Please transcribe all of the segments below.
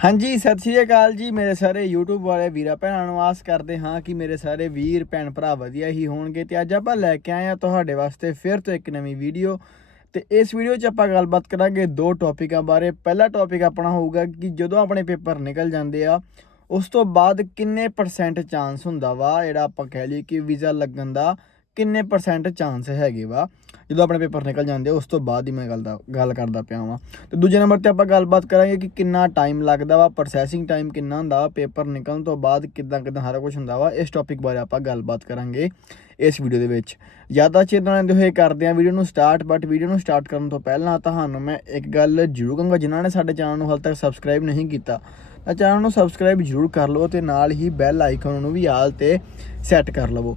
ਹਾਂਜੀ, ਸਤਿ ਸ਼੍ਰੀ ਅਕਾਲ ਜੀ। ਮੇਰੇ ਸਾਰੇ YouTube ਵਾਲੇ ਵੀਰਾਂ ਭੈਣਾਂ ਨੂੰ ਆਸ ਕਰਦੇ ਹਾਂ ਕਿ ਮੇਰੇ ਸਾਰੇ ਵੀਰ, ਭੈਣ ਭਰਾ ਵਧੀਆ ਹੀ ਹੋਣਗੇ ਤੇ ਅੱਜ ਆਪਾਂ ਲੈ ਕੇ ਆਏ ਆ ਤੁਹਾਡੇ ਵਾਸਤੇ ਫਿਰ ਤੋਂ ਇੱਕ ਨਵੀਂ ਵੀਡੀਓ। ਤੇ ਇਸ ਵੀਡੀਓ 'ਚ ਆਪਾਂ ਗੱਲਬਾਤ ਕਰਾਂਗੇ ਦੋ ਟੌਪਿਕਾਂ ਬਾਰੇ। ਪਹਿਲਾ ਟੌਪਿਕ ਆਪਣਾ ਹੋਊਗਾ ਕਿ ਜਦੋਂ ਆਪਣੇ ਪੇਪਰ ਨਿਕਲ ਜਾਂਦੇ ਆ, ਉਸ ਤੋਂ ਬਾਅਦ ਕਿੰਨੇ ਪਰਸੈਂਟ ਚਾਂਸ ਹੁੰਦਾ ਵਾ? ਜਿਹੜਾ ਆਪਾਂ ਕਹਿ ਲਈਏ ਕਿ ਵੀਜ਼ਾ ਲੱਗਣ ਦਾ ਕਿੰਨੇ ਪਰਸੈਂਟ ਚਾਂਸ ਹੈਗੇ ਵਾ? ਜਦੋਂ ਆਪਣੇ ਪੇਪਰ ਨਿਕਲ ਜਾਂਦੇ ਉਸ ਤੋਂ ਬਾਅਦ ਹੀ ਮੈਂ ਗੱਲ ਦਾ, ਗੱਲ ਕਰਦਾ ਪਿਆ ਵਾਂ। ਤੇ ਦੂਜੇ ਨੰਬਰ ਤੇ ਆਪਾਂ ਗੱਲਬਾਤ ਕਰਾਂਗੇ ਕਿ ਕਿੰਨਾ ਟਾਈਮ ਲੱਗਦਾ ਵਾ ਪ੍ਰੋਸੈਸਿੰਗ ਟਾਈਮ ਕਿੰਨਾ ਹੁੰਦਾ ਵਾ, ਪੇਪਰ ਨਿਕਲਣ ਤੋਂ ਬਾਅਦ ਕਿੱਦਾਂ ਕਿੱਦਾਂ ਸਾਰਾ ਕੁਝ ਹੁੰਦਾ ਵਾ, ਇਸ ਟੌਪਿਕ ਬਾਰੇ ਆਪਾਂ ਗੱਲਬਾਤ ਕਰਾਂਗੇ ਇਸ ਵੀਡੀਓ ਦੇ ਵਿੱਚ। ਜ਼ਿਆਦਾ ਚਿਰ ਨਾ ਲੈਂਦੇ ਹੋਏ ਕਰਦੇ ਆ ਵੀਡੀਓ ਨੂੰ ਸਟਾਰਟ ਬਟ ਵੀਡੀਓ ਨੂੰ ਸਟਾਰਟ ਕਰਨ ਤੋਂ ਪਹਿਲਾਂ ਤੁਹਾਨੂੰ ਮੈਂ ਇੱਕ ਗੱਲ ਜ਼ਰੂਰ ਕਹਾਂਗਾ, ਜਿਨ੍ਹਾਂ ਨੇ ਸਾਡੇ ਚੈਨਲ ਨੂੰ ਹਾਲ ਤੱਕ ਸਬਸਕ੍ਰਾਈਬ ਨਹੀਂ ਕੀਤਾ, ਤਾਂ ਚੈਨਲ ਨੂੰ ਸਬਸਕ੍ਰਾਈਬ ਜ਼ਰੂਰ ਕਰ ਲਵੋ ਤੇ ਨਾਲ ਹੀ ਬੈਲ ਆਈਕਨ ਨੂੰ ਵੀ ਆਲ ਤੇ ਸੈੱਟ ਕਰ ਲਵੋ।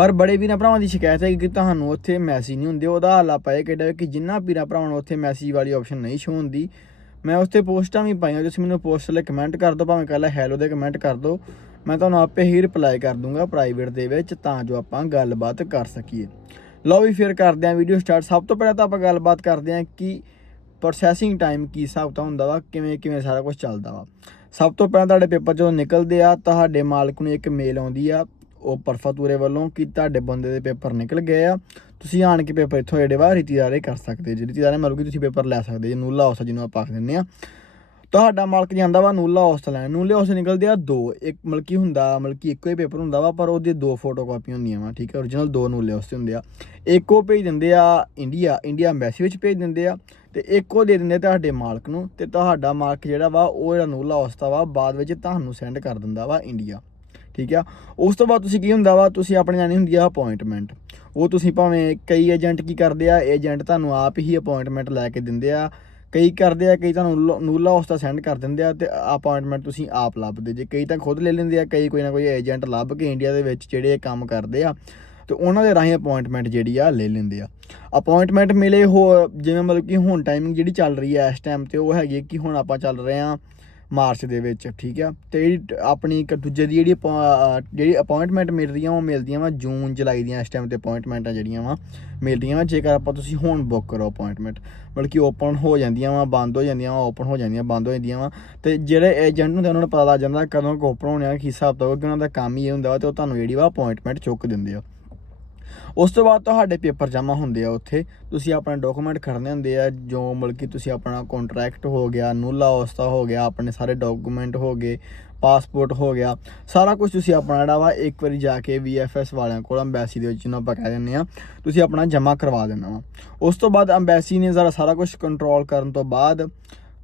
ਪਰ ਬੜੇ ਵੀਰਾਂ ਭਰਾਵਾਂ ਦੀ ਸ਼ਿਕਾਇਤ ਹੈ ਕਿ ਤੁਹਾਨੂੰ ਉੱਥੇ ਮੈਸੇਜ ਨਹੀਂ ਹੁੰਦੇ। ਉਹਦਾ ਹੱਲ ਆਪਾਂ ਇਹ ਕੱਢਿਆ ਕਿ ਜਿੰਨਾ ਵੀਰਾਂ ਭਰਾਵਾਂ ਨੂੰ ਉੱਥੇ ਮੈਸੇਜ ਵਾਲੀ ਆਪਸ਼ਨ ਨਹੀਂ ਸ਼ੋ ਹੁੰਦੀ, ਮੈਂ ਉੱਥੇ ਪੋਸਟਾਂ ਵੀ ਪਾਈਆਂ, ਤੁਸੀਂ ਮੈਨੂੰ ਪੋਸਟ ਲਈ ਕਮੈਂਟ ਕਰ ਦਿਓ, ਭਾਵੇਂ ਕੱਲਾ ਹੈਲੋ ਦੇ ਕਮੈਂਟ ਕਰ ਦਿਓ। ਮੈਂ ਤੁਹਾਨੂੰ ਆਪੇ ਹੀ ਰਿਪਲਾਈ ਕਰ ਦੂੰਗਾ ਪ੍ਰਾਈਵੇਟ ਦੇ ਵਿੱਚ, ਤਾਂ ਜੋ ਆਪਾਂ ਗੱਲਬਾਤ ਕਰ ਸਕੀਏ। ਲਓ ਵੀ ਫਿਰ ਕਰਦੇ ਆਂ ਵੀਡੀਓ ਸਟਾਰਟ ਸਭ ਤੋਂ ਪਹਿਲਾਂ ਤਾਂ ਆਪਾਂ ਗੱਲਬਾਤ ਕਰਦੇ ਆਂ ਕਿ ਪ੍ਰੋਸੈਸਿੰਗ ਟਾਈਮ ਕੀ ਹਿਸਾਬ ਤਾਂ ਹੁੰਦਾ ਵਾ, ਕਿਵੇਂ ਕਿਵੇਂ ਸਾਰਾ ਕੁਝ ਚੱਲਦਾ ਵਾ। ਸਭ ਤੋਂ ਪਹਿਲਾਂ ਤੁਹਾਡੇ ਪੇਪਰ ਜਦੋਂ ਨਿਕਲਦੇ ਆ, ਤੁਹਾਡੇ ਮਾਲਕ ਨੂੰ ਇੱਕ ਮੇਲ ਆਉਂਦੀ ਆ ਉਹ ਪਰਫਾਤੂਰੇ ਵੱਲੋਂ ਕਿ ਤੁਹਾਡੇ ਬੰਦੇ ਦੇ ਪੇਪਰ ਨਿਕਲ ਗਏ ਆ। ਤੁਸੀਂ ਆਣ ਕੇ ਪੇਪਰ ਇੱਥੋਂ ਜਿਹੜੇ ਵਾ ਰੀਤੀਦਾਰੇ ਕਰ ਸਕਦੇ ਜੇ। ਰੀਤੀਦਾਰੇ ਮਤਲਬ ਕਿ ਤੁਸੀਂ ਪੇਪਰ ਲੈ ਸਕਦੇ ਜੇ, ਨੂਲਾ ਹਾਊਸ ਜਿਹਨੂੰ ਆਪਾਂ ਆਖ ਦਿੰਦੇ ਆ। ਤੁਹਾਡਾ ਮਾਲਕ ਜਾਂਦਾ ਵਾ ਨੂਲਾ ਹਾਊਸ ਤੋਂ ਲੈਣ। ਨੂਲੇ ਹਾਊਸ ਨਿਕਲਦੇ ਆ ਦੋ। ਇੱਕ ਮਤਲਬ ਕਿ ਹੁੰਦਾ, ਮਤਲਬ ਕਿ ਇੱਕੋ ਹੀ ਪੇਪਰ ਹੁੰਦਾ ਵਾ, ਪਰ ਉਹਦੇ ਦੋ ਫੋਟੋ ਕਾਪੀਆਂ ਹੁੰਦੀਆਂ ਵਾ, ਠੀਕ ਹੈ? Origignal ਦੋ ਨੂਲੇ ਹਾਊਸ ਹੁੰਦੇ ਆ। ਇੱਕ ਉਹ ਭੇਜ ਦਿੰਦੇ ਆ ਇੰਡੀਆ ਇੰਡੀਆ ਐਮਬੈਸੀ ਵਿੱਚ ਭੇਜ ਦਿੰਦੇ ਆ ਤੇ ਇੱਕ ਉਹ ਦੇ ਦਿੰਦੇ ਤੁਹਾਡੇ ਮਾਲਕ ਨੂੰ ਤੇ ਤੁਹਾਡਾ ਮਾਲਕ ਜਿਹੜਾ ਵਾ ਉਹ ਜਿਹੜਾ ਨੂਲਾ ਹਾਊਸ ਵਾ, ਬਾਅਦ ਵਿੱਚ ਤੁਹਾਨੂੰ ਸੈਂਡ ਕਰ ਦਿੰਦਾ ਵਾ ਇੰਡੀਆ ਠੀਕ ਆ? ਉਸ ਤੋਂ ਬਾਅਦ ਤੁਸੀਂ ਕੀ ਹੁੰਦਾ ਵਾ? ਤੁਸੀਂ ਆਪਣੇ ਜਾਣੀ ਹੁੰਦੀ ਆ ਅਪਾਇੰਟਮੈਂਟ ਉਹ ਤੁਸੀਂ ਭਾਵੇਂ ਕਈ ਏਜੰਟ ਕੀ ਕਰਦੇ ਆ ਏਜੰਟ ਤੁਹਾਨੂੰ ਆਪ ਹੀ ਅਪਾਇੰਟਮੈਂਟ ਲੈ ਕੇ ਦਿੰਦੇ ਆ। ਕਈ ਕਰਦੇ ਆ, ਕਈ ਤੁਹਾਨੂੰ ਨੂਲਾ- ਨੂਲਾ ਹਾਊਸ ਦਾ ਸੈਂਡ ਕਰ ਦਿੰਦੇ ਆ ਤੇ ਅਪਾਇੰਟਮੈਂਟ ਤੁਸੀਂ ਆਪ ਲੱਭਦੇ। ਜੇ ਕਈ ਤਾਂ ਖੁਦ ਲੈ ਲੈਂਦੇ ਆ, ਕਈ ਕੋਈ ਨਾ ਕੋਈ ਏਜੰਟ ਲੱਭ ਕੇ ਇੰਡੀਆ ਦੇ ਵਿੱਚ ਜਿਹੜੇ ਕੰਮ ਕਰਦੇ ਆ, ਤੇ ਉਹਨਾਂ ਦੇ ਰਾਹੀਂ ਅਪਾਇੰਟਮੈਂਟ ਜਿਹੜੀ ਆ ਲੈ ਲੈਂਦੇ ਆ। ਅਪਾਇੰਟਮੈਂਟ ਮਿਲੇ ਹੋ, ਜਿਵੇਂ ਮਤਲਬ ਕਿ ਹੁਣ ਟਾਈਮਿੰਗ ਜਿਹੜੀ ਚੱਲ ਰਹੀ ਹੈ ਇਸ ਟਾਈਮ ਤੇ ਉਹ ਹੈਗੀ ਹੈ ਕਿ ਹੁਣ ਆਪਾਂ ਚੱਲ ਰਹੇ ਆ ਮਾਰਚ ਦੇ ਵਿੱਚ ਠੀਕ ਆ? ਤੇ ਆਪਣੀ ਇੱਕ ਦੂਜੇ ਦੀ ਜਿਹੜੀ ਆਪਾਂ, ਜਿਹੜੀ ਅਪਾਇੰਟਮੈਂਟ ਮਿਲ ਰਹੀਆਂ ਉਹ ਮਿਲਦੀਆਂ ਵਾ ਜੂਨ ਜੁਲਾਈ ਦੀਆਂ ਇਸ ਟਾਈਮ ਤੇ ਅਪਾਇੰਟਮੈਂਟਾਂ ਜਿਹੜੀਆਂ ਵਾ ਮਿਲਦੀਆਂ ਵਾ ਜੇਕਰ ਆਪਾਂ ਤੁਸੀਂ ਹੁਣ ਬੁੱਕ ਕਰੋ ਅਪਾਇੰਟਮੈਂਟ ਬਲਕਿ ਓਪਨ ਹੋ ਜਾਂਦੀਆਂ ਵਾ ਬੰਦ ਹੋ ਜਾਂਦੀਆਂ ਵਾ ਓਪਨ ਹੋ ਜਾਂਦੀਆਂ ਬੰਦ ਹੋ ਜਾਂਦੀਆਂ ਵਾ ਤੇ ਜਿਹੜੇ ਏਜੰਟ ਨੂੰ ਉਹਨਾਂ ਨੂੰ ਪਤਾ ਲੱਗ ਜਾਂਦਾ ਕਦੋਂ ਓਪਨ ਹੋਣੇ ਆ ਕੀ ਹਿਸਾਬ ਦਾ ਉਹਨਾਂ ਦਾ ਕੰਮ ਹੀ ਇਹ ਹੁੰਦਾ ਵਾ ਤੇ ਉਹ ਤੁਹਾਨੂੰ ਜਿਹੜੀ ਵਾ ਅਪਾਇੰਟਮੈਂਟ ਚੁੱਕ ਦਿੰਦੇ ਆ। ਉਸ ਤੋਂ ਬਾਅਦ ਤੁਹਾਡੇ ਪੇਪਰ ਜਮ੍ਹਾਂ ਹੁੰਦੇ ਆ ਉੱਥੇ। ਤੁਸੀਂ ਆਪਣੇ ਡਾਕੂਮੈਂਟ ਖੜਨੇ ਹੁੰਦੇ ਆ, ਜੋ ਮਤਲਬ ਕਿ ਤੁਸੀਂ ਆਪਣਾ ਕੰਟਰੈਕਟ ਹੋ ਗਿਆ ਨੂਲਾ ਉਸਤਾ ਹੋ ਗਿਆ, ਆਪਣੇ ਸਾਰੇ ਡਾਕੂਮੈਂਟ ਹੋ ਗਏ ਪਾਸਪੋਰਟ ਹੋ ਗਿਆ, ਸਾਰਾ ਕੁਝ ਤੁਸੀਂ ਆਪਣਾ ਜਿਹੜਾ ਵਾ, ਇੱਕ ਵਾਰੀ ਜਾ ਕੇ VFS ਵਾਲਿਆਂ ਕੋਲ ਅੰਬੈਸੀ ਦੇ ਵਿੱਚ ਜਿਹਨੂੰ ਆਪਾਂ ਕਹਿ ਦਿੰਦੇ ਆ, ਤੁਸੀਂ ਆਪਣਾ ਜਮ੍ਹਾਂ ਕਰਵਾ ਦੇਣਾ ਵਾ। ਉਸ ਤੋਂ ਬਾਅਦ ਅੰਬੈਸੀ ਨੇ ਜ਼ਰਾ ਸਾਰਾ ਕੁਝ ਕੰਟਰੋਲ ਕਰਨ ਤੋਂ ਬਾਅਦ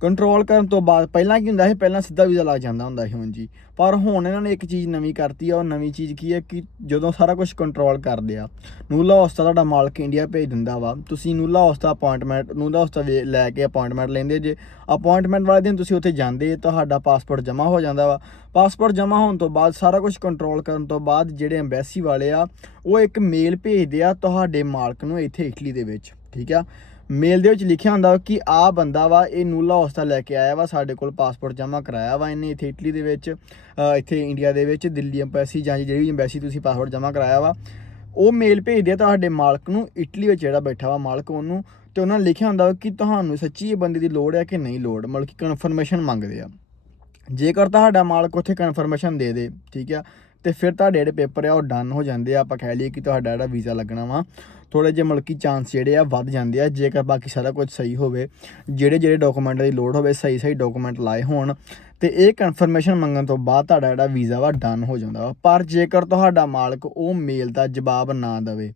ਕੰਟਰੋਲ ਕਰਨ ਤੋਂ ਬਾਅਦ ਪਹਿਲਾਂ ਕੀ ਹੁੰਦਾ ਸੀ? ਪਹਿਲਾਂ ਸਿੱਧਾ ਵੀਜ਼ਾ ਲੱਗ ਜਾਂਦਾ ਹੁੰਦਾ ਸੀ ਹੁਣ ਜੀ ਪਰ ਹੁਣ ਇਹਨਾਂ ਨੇ ਇੱਕ ਚੀਜ਼ ਨਵੀਂ ਕਰਤੀ ਆ, ਉਹ ਨਵੀਂ ਚੀਜ਼ ਕੀ ਹੈ ਕਿ ਜਦੋਂ ਸਾਰਾ ਕੁਝ ਕੰਟਰੋਲ ਕਰਦੇ ਆ। ਨੂਲਾ ਹੌਸਤਾ ਤੁਹਾਡਾ ਮਾਲਕ ਇੰਡੀਆ ਭੇਜ ਦਿੰਦਾ ਵਾ। ਤੁਸੀਂ ਨੂਲਾ ਹੌਸਤਾ ਅਪਾਇੰਟਮੈਂਟ ਨੂਲਾ ਹੌਸਤਾ ਵੇ- ਲੈ ਕੇ ਅਪਾਇੰਟਮੈਂਟ ਲੈਂਦੇ ਜੇ। ਅਪਾਇੰਟਮੈਂਟ ਵਾਲੇ ਦਿਨ ਤੁਸੀਂ ਉੱਥੇ ਜਾਂਦੇ, ਤੁਹਾਡਾ ਪਾਸਪੋਰਟ ਜਮ੍ਹਾਂ ਹੋ ਜਾਂਦਾ ਵਾ। ਪਾਸਪੋਰਟ ਜਮ੍ਹਾਂ ਹੋਣ ਤੋਂ ਬਾਅਦ ਸਾਰਾ ਕੁਝ ਕੰਟਰੋਲ ਕਰਨ ਤੋਂ ਬਾਅਦ ਜਿਹੜੇ ਐਮਬੈਸੀ ਵਾਲੇ ਆ, ਉਹ ਇੱਕ ਮੇਲ ਭੇਜਦੇ ਆ ਤੁਹਾਡੇ ਮਾਲਕ ਨੂੰ ਇੱਥੇ ਇਟਲੀ ਦੇ ਵਿੱਚ, ਠੀਕ ਆ? ਮੇਲ ਦੇ ਵਿੱਚ ਲਿਖਿਆ ਹੁੰਦਾ ਵਾ ਕਿ ਆ ਬੰਦਾ ਵਾ, ਇਹ ਨੂਲਾ ਹੌਸਤਾ ਲੈ ਕੇ ਆਇਆ ਵਾ, ਸਾਡੇ ਕੋਲ ਪਾਸਪੋਰਟ ਜਮ੍ਹਾਂ ਕਰਾਇਆ ਵਾ ਇਹਨੇ ਇੱਥੇ ਇਟਲੀ ਦੇ ਵਿੱਚ ਇੱਥੇ ਇੰਡੀਆ ਦੇ ਵਿੱਚ, ਦਿੱਲੀ ਐਮਬੈਸੀ ਜਾਂ ਜਿਹੜੀ ਵੀ ਐਮਬੈਸੀ ਤੁਸੀਂ ਪਾਸਪੋਰਟ ਜਮ੍ਹਾਂ ਕਰਾਇਆ ਵਾ, ਉਹ ਮੇਲ ਭੇਜਦੇ ਆ ਤੁਹਾਡੇ ਮਾਲਕ ਨੂੰ ਇਟਲੀ ਵਿੱਚ ਜਿਹੜਾ ਬੈਠਾ ਵਾ ਮਾਲਕ ਉਹਨੂੰ, ਤੇ ਉਹਨਾਂ ਨੇ ਲਿਖਿਆ ਹੁੰਦਾ ਵਾ ਕਿ ਤੁਹਾਨੂੰ ਸੱਚੀ ਇਹ ਬੰਦੇ ਦੀ ਲੋੜ ਹੈ ਕਿ ਨਹੀਂ ਲੋੜ, ਮਤਲਬ ਕਿ ਕਨਫਰਮੇਸ਼ਨ ਮੰਗਦੇ ਆ। ਜੇਕਰ ਤੁਹਾਡਾ ਮਾਲਕ ਉੱਥੇ ਕਨਫਰਮੇਸ਼ਨ ਦੇ ਦੇ, ਠੀਕ ਆ ਤੇ ਫਿਰ ਤੁਹਾਡੇ ਜਿਹੜੇ ਪੇਪਰ ਆ ਉਹ ਡਨ ਹੋ ਜਾਂਦੇ ਆ। ਆਪਾਂ ਕਹਿ ਲਈਏ ਕਿ ਤੁਹਾਡਾ ਜਿਹੜਾ ਵੀਜ਼ਾ ਲੱਗਣਾ ਵਾ ਥੋੜੇ ਜਿਹੇ ਮਲਕੀ ਚਾਂਸ ਜਿਹੜੇ ਆ ਵੱਧ ਜਾਂਦੇ ਆ। ਜੇਕਰ ਬਾਕੀ ਸਾਰਾ ਕੁਝ ਸਹੀ ਹੋਵੇ, ਜਿਹੜੇ ਜਿਹੜੇ ਡਾਕੂਮੈਂਟ ਦੀ ਲੋੜ ਹੋਵੇ, ਸਹੀ ਸਹੀ ਡਾਕੂਮੈਂਟ ਲਾਏ ਹੋਣ, ਤੇ ਇਹ ਕਨਫਰਮੇਸ਼ਨ ਮੰਗਣ ਤੋਂ ਬਾਅਦ ਤੁਹਾਡਾ ਜਿਹੜਾ ਵੀਜ਼ਾ ਵਾ ਡਨ ਹੋ ਜਾਂਦਾ ਵਾ। ਪਰ ਜੇਕਰ ਤੁਹਾਡਾ ਮਾਲਕ ਉਹ ਮੇਲ ਦਾ ਜਵਾਬ ਨਾ ਦੇਵੇ,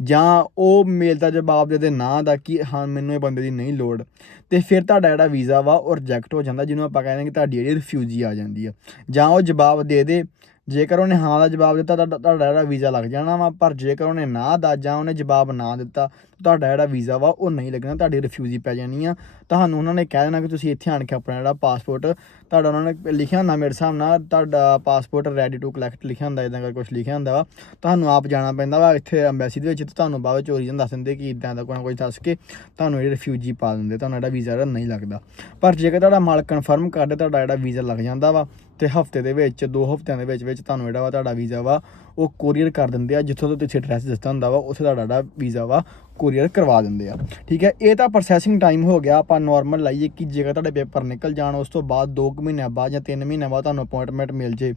ਜਾਂ ਉਹ ਮੇਲ ਦਾ ਜਵਾਬ ਦੇ ਦੇ ਨਾ ਦਾ ਕਿ ਹਾਂ, ਮੈਨੂੰ ਇਹ ਬੰਦੇ ਦੀ ਨਹੀਂ ਲੋੜ, ਤੇ ਫਿਰ ਤੁਹਾਡਾ ਜਿਹੜਾ ਵੀਜ਼ਾ ਵਾ ਉਹ ਰਿਜੈਕਟ ਹੋ ਜਾਂਦਾ, ਜਿਹਨੂੰ ਆਪਾਂ ਕਹਿੰਦੇ ਕਿ ਤੁਹਾਡੀ ਜਿਹੜੀ ਰਿਫਿਊਜੀ ਆ ਜਾਂਦੀ ਆ। ਜਾਂ ਉਹ ਜਵਾਬ ਦੇ ਦੇ ਜੇਕਰ ਉਹਨੇ ਹਾਂ ਦਾ ਜਵਾਬ ਦਿੱਤਾ ਤਾਂ ਤੁਹਾਡਾ ਜਿਹੜਾ ਵੀਜ਼ਾ ਲੱਗ ਜਾਣਾ ਵਾ। ਪਰ ਜੇਕਰ ਉਹਨੇ ਨਾ ਦਾ ਜਾਂ ਉਹਨੇ ਜਵਾਬ ਨਾ ਦਿੱਤਾ, ਤੁਹਾਡਾ ਜਿਹੜਾ ਵੀਜ਼ਾ ਵਾ, ਉਹ ਨਹੀਂ ਲੱਗਣਾ, ਤੁਹਾਡੀ ਰਿਫਿਊਜੀ ਪੈ ਜਾਣੀ ਆ। ਤੁਹਾਨੂੰ ਉਹਨਾਂ ਨੇ ਕਹਿ ਦੇਣਾ ਕਿ ਤੁਸੀਂ ਇੱਥੇ ਆਣ ਕੇ ਆਪਣਾ ਜਿਹੜਾ ਪਾਸਪੋਰਟ ਤੁਹਾਡਾ ਉਹਨਾਂ ਨੇ ਲਿਖਿਆ ਹੁੰਦਾ ਮੇਰੇ ਹਿਸਾਬ ਨਾਲ, ਤੁਹਾਡਾ ਪਾਸਪੋਰਟ ਰੈਡੀ ਟੂ ਕਲੈਕਟ ਲਿਖਿਆ ਹੁੰਦਾ ਇਦਾਂ ਕਰ ਕੁਝ ਲਿਖਿਆ ਹੁੰਦਾ ਵਾ। ਤੁਹਾਨੂੰ ਆਪ ਜਾਣਾ ਪੈਂਦਾ ਵਾ ਇੱਥੇ ਐਮਬੈਸੀ ਦੇ ਵਿੱਚ, ਤੇ ਤੁਹਾਨੂੰ ਬਾਅਦ ਵਿੱਚ ਰੀਜ਼ਨ ਦੱਸ ਦਿੰਦੇ ਕਿ ਇਦਾਂ ਦਾ ਕੋਈ ਨਾ ਕੋਈ ਦੱਸ ਕੇ ਤੁਹਾਨੂੰ ਇਹ ਰਿਫਿਊਜੀ ਪਾ ਦਿੰਦੇ, ਤੁਹਾਨੂੰ ਜਿਹੜਾ ਵੀਜ਼ਾ ਨਹੀਂ ਲੱਗਦਾ। ਪਰ ਜੇਕਰ ਤੁਹਾਡਾ ਮਾਲਕ ਕਨਫਰਮ ਕਰਦੇ ਤੁਹਾਡਾ ਜਿਹੜਾ ਵੀਜ਼ਾ ਲੱਗ ਜਾਂਦਾ ਵਾ ਤੇ ਹਫ਼ਤੇ ਦੇ ਵਿੱਚ, ਦੋ ਹਫਤਿਆਂ ਦੇ ਵਿੱਚ ਵਿੱਚ ਤੁਹਾਨੂੰ ਜਿਹੜਾ ਵਾ ਤੁਹਾਡਾ ਵੀਜ਼ਾ ਵਾ, ਉਹ ਕੋਰੀਅਰ ਕਰ ਦਿੰਦੇ ਆ, ਜਿੱਥੋਂ ਤੋਂ ਤੁਸੀਂ ਐਡਰੈਸ ਦਿੱਤਾ ਹੁੰਦਾ ਵਾ, ਉੱਥੇ ਤੁਹਾਡਾ ਜਿਹੜਾ ਵੀਜ਼ਾ ਵਾ ਕੋਰੀਅਰ ਕਰਵਾ ਦਿੰਦੇ ਆ। ਠੀਕ ਹੈ? ਇਹ ਤਾਂ ਪ੍ਰੋਸੈਸਿੰਗ ਟਾਈਮ ਹੋ ਗਿਆ, ਆਪਾਂ ਨਾਰਮਲ ਲਾਈਏ ਕਿ ਜੇਕਰ ਤੁਹਾਡੇ ਪੇਪਰ ਨਿਕਲ ਜਾਣ, ਉਸ ਤੋਂ ਬਾਅਦ 2 ਮਹੀਨਿਆਂ ਬਾਅਦ ਜਾਂ 3 ਮਹੀਨਿਆਂ ਬਾਅਦ ਤੁਹਾਨੂੰ ਅਪਾਇੰਟਮੈਂਟ ਮਿਲ ਜੇ।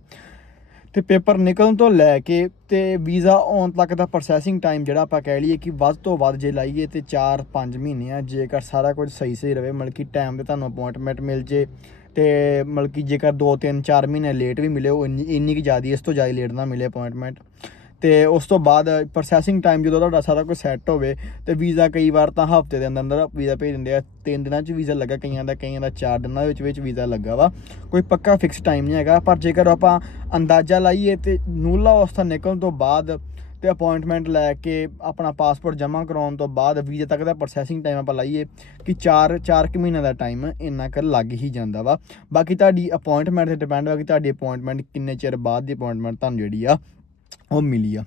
ਤੇ ਪੇਪਰ ਨਿਕਲਣ ਤੋਂ ਲੈ ਕੇ ਤੇ ਵੀਜ਼ਾ ਆਉਣ ਤੱਕ ਦਾ ਪ੍ਰੋਸੈਸਿੰਗ ਟਾਈਮ ਜਿਹੜਾ ਆਪਾਂ ਕਹਿ ਲਈਏ ਕਿ ਵੱਧ ਤੋਂ ਵੱਧ ਜੇ ਲਾਈਏ ਤੇ 4-5 ਮਹੀਨੇ ਆ ਜੇਕਰ ਸਾਰਾ ਕੁਝ ਸਹੀ ਸਹੀ ਰਵੇ, ਮਤਲਬ ਕਿ ਟਾਈਮ ਤੇ ਤੁਹਾਨੂੰ ਅਪਾਇੰਟਮੈਂਟ ਮਿਲ ਜੇ। ਤੇ ਮਤਲਬ ਕਿ ਜੇਕਰ 2-3-4 ਮਹੀਨੇ ਲੇਟ ਵੀ ਮਿਲੇ, ਉਹ ਇੰਨੀ ਇੰਨੀ ਕਿ ਜ਼ਿਆਦਾ ਇਸ ਤੋਂ ਜ਼ਿਆਦਾ ਲੇਟ ਨਾ ਮਿਲੇ ਅਪਾਇੰਟਮੈਂਟ ਤੇ ਉਸ ਤੋਂ ਬਾਅਦ ਪ੍ਰੋਸੈਸਿੰਗ ਟਾਈਮ ਜਦੋਂ ਤੁਹਾਡਾ ਸਾਰਾ ਕੁਝ ਸੈੱਟ ਹੋਵੇ ਤੇ ਵੀਜ਼ਾ ਕਈ ਵਾਰ ਤਾਂ ਹਫ਼ਤੇ ਦੇ ਅੰਦਰ ਅੰਦਰ ਵੀਜ਼ਾ ਭੇਜ ਦਿੰਦੇ ਆ। ਤਿੰਨ ਦਿਨਾਂ 'ਚ ਵੀਜ਼ਾ ਲੱਗਾ, ਕਈਆਂ ਦਾ ਕਈਆਂ ਦਾ 4 ਦਿਨਾਂ ਦੇ ਵਿੱਚ ਵਿੱਚ ਵੀਜ਼ਾ ਲੱਗਾ ਵਾ। ਕੋਈ ਪੱਕਾ ਫਿਕਸ ਟਾਈਮ ਨਹੀਂ ਹੈਗਾ, ਪਰ ਜੇਕਰ ਆਪਾਂ ਅੰਦਾਜ਼ਾ ਲਾਈਏ ਤੇ ਨੂਲਾ ਅਵਸਥਾ ਨਿਕਲਣ ਤੋਂ ਬਾਅਦ ਤੇ ਅਪਾਇੰਟਮੈਂਟ ਲੈ ਕੇ ਆਪਣਾ ਪਾਸਪੋਰਟ ਜਮ੍ਹਾਂ ਕਰਾਉਣ ਤੋਂ ਬਾਅਦ ਵੀਜ਼ਾ ਤੱਕ ਦਾ ਪ੍ਰੋਸੈਸਿੰਗ ਟਾਈਮ ਆਪਾਂ ਲਾਈਏ ਕਿ 4 4 ਕੁ ਮਹੀਨਿਆਂ ਦਾ ਟਾਈਮ ਇੰਨਾ ਕਰ ਲੱਗ ਹੀ ਜਾਂਦਾ ਵਾ। ਬਾਕੀ ਤੁਹਾਡੀ ਅਪਾਇੰਟਮੈਂਟ ਤੇ ਡਿਪੈਂਡ ਵਾ ਕਿ ਤੁਹਾਡੀ ਅਪਾਇੰਟਮੈਂਟ ਕਿੰਨੇ ਚਿਰ ਬਾਅਦ ਦੀ ਅਪਾਇੰਟਮੈਂਟ ਤੁਹਾਨੂੰ ਜਿਹੜੀ ਆ, ਉਹ ਮਿਲੀ ਆ।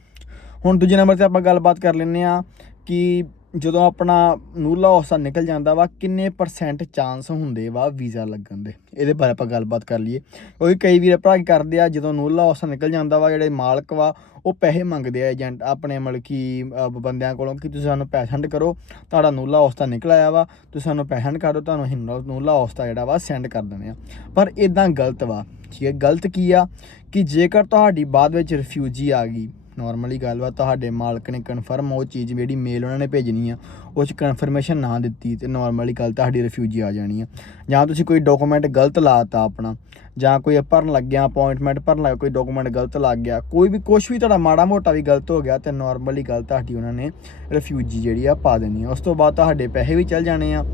ਹੁਣ ਦੂਜੇ ਨੰਬਰ ਤੇ ਆਪਾਂ ਗੱਲਬਾਤ ਕਰ ਲੈਂਦੇ ਆ ਕਿ ਜਦੋਂ ਆਪਣਾ ਨੂਲਾ ਔਸਾ ਨਿਕਲ ਜਾਂਦਾ ਵਾ, ਕਿੰਨੇ ਪਰਸੈਂਟ ਚਾਂਸ ਹੁੰਦੇ ਵਾ ਵੀਜ਼ਾ ਲੱਗਣ ਦੇ? ਇਹਦੇ ਬਾਰੇ ਆਪਾਂ ਗੱਲਬਾਤ ਕਰ ਲਈਏ। ਕਿਉਂਕਿ ਕਈ ਵੀਰ ਭਰਾ ਕੀ ਕਰਦੇ ਆ, ਜਦੋਂ ਨੂਲਾ ਔਸਾ ਨਿਕਲ ਜਾਂਦਾ ਵਾ, ਜਿਹੜੇ ਮਾਲਕ ਵਾ, ਉਹ ਪੈਸੇ ਮੰਗਦੇ ਆ ਏਜੰਟ ਆਪਣੇ ਮਤਲਬ ਕਿ ਬੰਦਿਆਂ ਕੋਲੋਂ ਕਿ ਤੁਸੀਂ ਸਾਨੂੰ ਪੈਸੇ ਸੈਂਡ ਕਰੋ, ਤੁਹਾਡਾ ਨੂਲਾ ਔਸਤਾ ਨਿਕਲ ਆਇਆ ਵਾ, ਤੁਸੀਂ ਸਾਨੂੰ ਪੈਸੇ ਸੈਂਡ ਕਰ ਦਿਓ, ਤੁਹਾਨੂੰ ਅਸੀਂ ਨੂਲਾ- ਨੂਲਾ ਔਸਤਾ ਜਿਹੜਾ ਵਾ ਸੈਂਡ ਕਰ ਦਿੰਦੇ ਆ। ਪਰ ਇਦਾਂ ਗਲਤ ਵਾ। ਠੀਕ ਹੈ, ਗਲਤ ਕੀ ਆ? ਕਿ ਜੇਕਰ ਤੁਹਾਡੀ ਬਾਅਦ ਵਿੱਚ ਰਿਫਿਊਜੀ ਆ ਗਈ ਨਾਰਮਲੀ ਗੱਲਬਾਤ ਤੁਹਾਡੇ ਮਾਲਕ ਨੇ ਕਨਫਰਮ ਉਹ ਚੀਜ਼ ਜਿਹੜੀ ਮੇਲ ਉਹਨਾਂ ਨੇ ਭੇਜਣੀ ਆ ਉਹ ਚ ਕਨਫਰਮੇਸ਼ਨ ਨਾ ਦਿੱਤੀ ਤੇ ਨਾਰਮਲੀ ਗੱਲ ਤੁਹਾਡੀ ਰਿਫਿਊਜੀ ਆ ਜਾਣੀ ਆ। ਜਾਂ ਤੁਸੀਂ ਕੋਈ ਡਾਕੂਮੈਂਟ ਗਲਤ ਲਾਤਾ ਆਪਣਾ, ਜਾਂ ਕੋਈ ਭਰਨ ਲੱਗਿਆ ਅਪਾਇੰਟਮੈਂਟ ਭਰਨ ਲੱਗ, ਕੋਈ ਡਾਕੂਮੈਂਟ ਗਲਤ ਲੱਗ ਗਿਆ, ਕੋਈ ਵੀ ਕੁਝ ਵੀ ਤੁਹਾਡਾ ਮਾੜਾ ਮੋਟਾ ਵੀ ਗਲਤ ਹੋ ਗਿਆ ਤੇ ਨਾਰਮਲੀ ਗੱਲ ਤੁਹਾਡੀ ਉਹਨਾਂ ਨੇ ਰਿਫਿਊਜੀ ਜਿਹੜੀ ਆ ਪਾ ਦੇਣੀ ਆ। ਉਸ ਤੋਂ ਬਾਅਦ ਤੁਹਾਡੇ ਪੈਸੇ ਵੀ ਚੱਲ ਜਾਣੇ ਆ।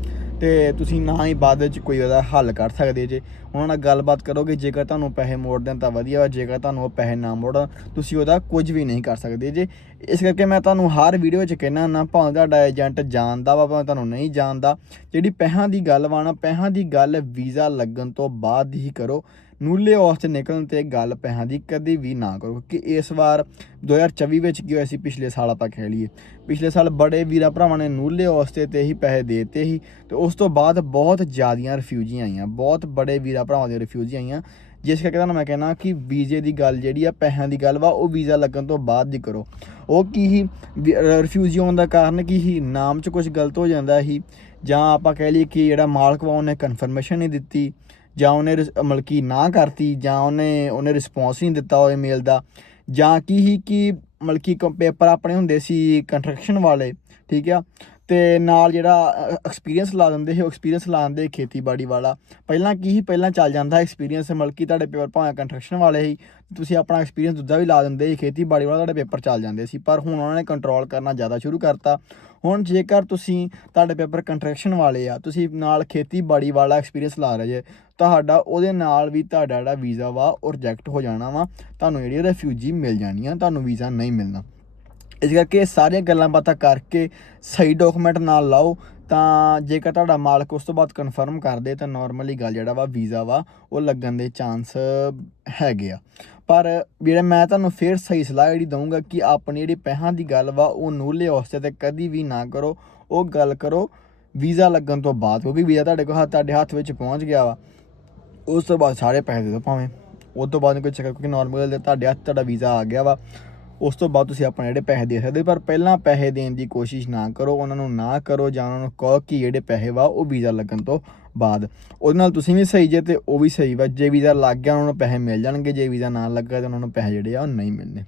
ਤੇ ਤੁਸੀਂ ਨਾ ਹੀ ਬਾਅਦ ਵਿੱਚ ਕੋਈ ਉਹਦਾ ਹੱਲ ਕਰ ਸਕਦੇ ਜੇ। ਉਹਨਾਂ ਨਾਲ ਗੱਲਬਾਤ ਕਰੋਗੇ, ਜੇਕਰ ਤੁਹਾਨੂੰ ਪੈਸੇ ਮੋੜ ਦੇਣ ਤਾਂ ਵਧੀਆ ਵਾ, ਜੇਕਰ ਤੁਹਾਨੂੰ ਉਹ ਪੈਸੇ ਨਾ ਮੋੜਨ, ਤੁਸੀਂ ਉਹਦਾ ਕੁਝ ਵੀ ਨਹੀਂ ਕਰ ਸਕਦੇ ਜੇ। ਇਸ ਕਰਕੇ ਮੈਂ ਤੁਹਾਨੂੰ ਹਰ ਵੀਡੀਓ 'ਚ ਕਹਿਣਾ ਨਾ ਭਾਵੇਂ ਤੁਹਾਡਾ ਏਜੰਟ ਜਾਣਦਾ ਵਾ, ਭਾਵੇਂ ਤੁਹਾਨੂੰ ਨਹੀਂ ਜਾਣਦਾ, ਜਿਹੜੀ ਪੈਸਿਆਂ ਦੀ ਗੱਲ ਵਾ ਨਾ, ਪੈਸਿਆਂ ਦੀ ਗੱਲ ਵੀਜ਼ਾ ਲੱਗਣ ਤੋਂ ਬਾਅਦ ਹੀ ਕਰੋ। ਨੂਲੇ ਔਸ ਤੇ ਨਿਕਲਣ ਤੇ ਗੱਲ ਪੈਸਿਆਂ ਦੀ ਕਦੀ ਵੀ ਨਾ ਕਰੋ ਕਿ ਇਸ ਵਾਰ 2024 ਵਿੱਚ ਕੀ ਹੋਇਆ ਸੀ, ਪਿਛਲੇ ਸਾਲ ਆਪਾਂ ਕਹਿ ਲਈਏ। ਪਿਛਲੇ ਸਾਲ ਬੜੇ ਵੀਰਾ ਭਰਾਵਾਂ ਨੇ ਨੂਲੇ ਔਸ ਤੇ ਹੀ ਪੈਸੇ ਦੇਤੇ ਸੀ, ਤੇ ਉਸ ਤੋਂ ਬਾਅਦ ਬਹੁਤ ਜ਼ਿਆਦੀਆਂ ਰਿਫਿਊਜੀ ਆਈਆਂ, ਬਹੁਤ ਬੜੇ ਵੀਰਾ ਭਰਾਵਾਂ ਦੇ ਰਿਫਿਊਜੀ ਆਈਆਂ। ਜਿਸ ਕਰਕੇ ਤੁਹਾਨੂੰ ਮੈਂ ਕਹਿਣਾ ਕਿ ਵੀਜ਼ੇ ਦੀ ਗੱਲ ਜਿਹੜੀ ਆ, ਪੈਸਿਆਂ ਦੀ ਗੱਲ ਵਾ, ਉਹ ਵੀਜ਼ਾ ਲੱਗਣ ਤੋਂ ਬਾਅਦ ਦੀ ਕਰੋ। ਉਹ ਕੀ ਹੀ ਰਿਫਿਊਜੀ ਆਉਣ ਦਾ ਕਾਰਨ ਕੀ ਹੀ ਨਾਮ 'ਚ ਕੁਝ ਗਲਤ ਹੋ ਜਾਂਦਾ ਸੀ, ਜਾਂ ਆਪਾਂ ਕਹਿ ਲਈਏ ਕਿ ਜਿਹੜਾ ਮਾਲਕ ਵਾ, ਉਹਨੇ ਕਨਫਰਮੇਸ਼ਨ ਨਹੀਂ ਦਿੱਤੀ। ਜਾਂ ਉਹਨੇ ਰਿਸ- ਮਤਲਬ ਕਿ ਨਾ ਕਰਤੀ, ਜਾਂ ਉਹਨੇ ਉਹਨੇ ਰਿਸਪੌਂਸ ਨਹੀਂ ਦਿੱਤਾ ਉਹ ਈਮੇਲ ਦਾ, ਜਾਂ ਕੀ ਹੀ, ਕਿ ਮਤਲਬ ਕਿ ਪੇਪਰ ਆਪਣੇ ਹੁੰਦੇ ਸੀ ਕੰਸਟਰਕਸ਼ਨ ਵਾਲੇ, ਠੀਕ ਆ? ਤੇ ਨਾਲ ਜਿਹੜਾ ਐਕਸਪੀਰੀਅੰਸ ਲਾ ਦਿੰਦੇ ਸੀ, ਉਹ ਐਕਸਪੀਰੀਅੰਸ ਲਾ ਦਿੰਦੇ ਖੇਤੀਬਾੜੀ ਵਾਲਾ। ਪਹਿਲਾਂ ਕੀ ਸੀ ਪਹਿਲਾਂ ਚੱਲ ਜਾਂਦਾ ਐਕਸਪੀਰੀਅੰਸ ਮਤਲਬ ਕਿ ਤੁਹਾਡੇ ਪੇਪਰ ਭਾਵੇਂ ਕੰਸਟਰਕਸ਼ਨ ਵਾਲੇ ਸੀ, ਤੁਸੀਂ ਆਪਣਾ ਐਕਸਪੀਰੀਅੰਸ ਦੂਜਾ ਵੀ ਲਾ ਦਿੰਦੇ ਸੀ, ਖੇਤੀਬਾੜੀ ਵਾਲਾ, ਤੁਹਾਡੇ ਪੇਪਰ ਚੱਲ ਜਾਂਦੇ ਸੀ, ਪਰ ਹੁਣ ਉਹਨਾਂ ਨੇ ਕੰਟਰੋਲ ਕਰਨਾ ਜ਼ਿਆਦਾ ਸ਼ੁਰੂ ਕਰਤਾ। ਹੁਣ ਜੇਕਰ ਤੁਸੀਂ ਤੁਹਾਡੇ ਪੇਪਰ ਕੰਟਰੈਕਸ਼ਨ ਵਾਲੇ ਆ, ਤੁਸੀਂ ਨਾਲ ਖੇਤੀਬਾੜੀ ਵਾਲਾ ਐਕਸਪੀਰੀਅੰਸ ਲਾ ਰਹੇ ਜੇ, ਤੁਹਾਡਾ ਉਹਦੇ ਨਾਲ ਵੀ ਤੁਹਾਡਾ ਜਿਹੜਾ ਵੀਜ਼ਾ ਵਾ, ਉਹ ਰਿਜੈਕਟ ਹੋ ਜਾਣਾ ਵਾ। ਤੁਹਾਨੂੰ ਜਿਹੜੀ ਰੈਫਿਊਜੀ ਮਿਲ ਜਾਣੀ ਆ ਤੁਹਾਨੂੰ ਵੀਜ਼ਾ ਨਹੀਂ ਮਿਲਣਾ। ਇਸ ਕਰਕੇ ਸਾਰੀਆਂ ਗੱਲਾਂ ਬਾਤਾਂ ਕਰਕੇ ਸਹੀ ਡਾਕੂਮੈਂਟ ਨਾਲ ਲਾਓ, ਤਾਂ ਜੇਕਰ ਤੁਹਾਡਾ ਮਾਲਕ ਉਸ ਤੋਂ ਬਾਅਦ ਕਨਫਰਮ ਕਰਦੇ ਤਾਂ ਨਾਰਮਲੀ ਗੱਲ ਜਿਹੜਾ ਵਾ ਵੀਜ਼ਾ ਵਾ, ਉਹ ਲੱਗਣ ਦੇ ਚਾਂਸ ਹੈਗੇ ਆ। ਪਰ ਜਿਹੜਾ ਮੈਂ ਤੁਹਾਨੂੰ ਫੇਰ ਸਹੀ ਸਲਾਹ ਜਿਹੜੀ ਦਊਂਗਾ ਕਿ ਆਪਣੀ ਜਿਹੜੀ ਪੈਸਿਆਂ ਦੀ ਗੱਲ ਵਾ, ਉਹ ਨੂਲੇ ਵਾਸਤੇ ਤੇ ਕਦੀ ਵੀ ਨਾ ਕਰੋ। ਉਹ ਗੱਲ ਕਰੋ ਵੀਜ਼ਾ ਲੱਗਣ ਤੋਂ ਬਾਅਦ, ਕਿਉਂਕਿ ਵੀਜ਼ਾ ਤੁਹਾਡੇ ਕੋਲ ਹੱਥ ਤੁਹਾਡੇ ਹੱਥ ਵਿੱਚ ਪਹੁੰਚ ਗਿਆ ਵਾ। ਉਸ ਤੋਂ ਬਾਅਦ ਸਾਰੇ ਪੈਸੇ ਦੇ ਦਿਓ ਭਾਵੇਂ। ਉਸ ਤੋਂ ਬਾਅਦ ਕੋਈ ਚੱਕਰ, ਕਿਉਂਕਿ ਨਾਰਮਲ ਤੁਹਾਡੇ ਹੱਥ ਤੁਹਾਡਾ ਵੀਜ਼ਾ ਆ ਗਿਆ ਵਾ। ਉਸ ਤੋਂ ਬਾਅਦ ਤੁਸੀਂ ਆਪਣੇ ਜਿਹੜੇ ਪੈਸੇ ਦੇ ਸਕਦੇ ਪਰ ਪਹਿਲਾਂ ਪੈਸੇ ਦੇਣ ਦੀ ਕੋਸ਼ਿਸ਼ ਨਾ ਕਰੋ। ਉਹਨਾਂ ਨੂੰ ਨਾ ਕਰੋ ਜਾਂ ਉਹਨਾਂ ਨੂੰ ਕਹੋ ਕਿ ਜਿਹੜੇ ਪੈਸੇ ਵਾ, ਉਹ ਵੀਜ਼ਾ ਲੱਗਣ ਤੋਂ ਬਾਅਦ। ਉਹਦੇ ਨਾਲ ਤੁਸੀਂ ਵੀ ਸਹੀ ਜੇ ਤੇ ਉਹ ਵੀ ਸਹੀ ਵਾ। ਜੇ ਵੀਜ਼ਾ ਲੱਗ ਗਿਆ, ਉਹਨਾਂ ਨੂੰ ਪੈਸੇ ਮਿਲ ਜਾਣਗੇ। ਜੇ ਵੀਜ਼ਾ ਨਾ ਲੱਗਾ ਤਾਂ ਉਹਨਾਂ ਨੂੰ ਪੈਸੇ ਜਿਹੜੇ ਆ, ਉਹ ਨਹੀਂ ਮਿਲਣੇ।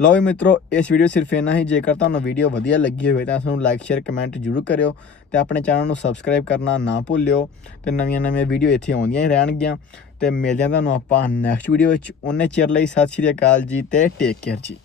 ਲਓ ਵੀ ਮਿੱਤਰੋ, ਇਸ ਵੀਡੀਓ ਸਿਰਫ ਇੰਨਾ ਹੀ। ਜੇਕਰ ਤੁਹਾਨੂੰ ਵੀਡੀਓ ਵਧੀਆ ਲੱਗੀ ਹੋਵੇ ਤਾਂ ਇਸ ਨੂੰ ਲਾਈਕ ਸ਼ੇਅਰ ਕਮੈਂਟ ਜ਼ਰੂਰ ਕਰਿਓ ਤੇ ਆਪਣੇ ਚੈਨਲ ਨੂੰ ਸਬਸਕ੍ਰਾਈਬ ਕਰਨਾ ਨਾ ਭੁੱਲਿਓ ਤੇ ਨਵੀਆਂ ਨਵੀਆਂ ਵੀਡੀਓ ਇੱਥੇ ਆਉਂਦੀਆਂ ਹੀ ਰਹਿਣਗੀਆਂ। ਤੇ ਮਿਲਦੇ ਹਾਂ ਤੁਹਾਨੂੰ ਆਪਾਂ ਨੈਕਸਟ ਵੀਡੀਓ ਵਿੱਚ। ਉਹਨੇ ਚਿਰ ਲਈ ਸਤਿ ਸ਼੍ਰੀ ਅਕਾਲ ਜੀ ਤੇ ਟੇਕ ਕੇਅਰ ਜੀ।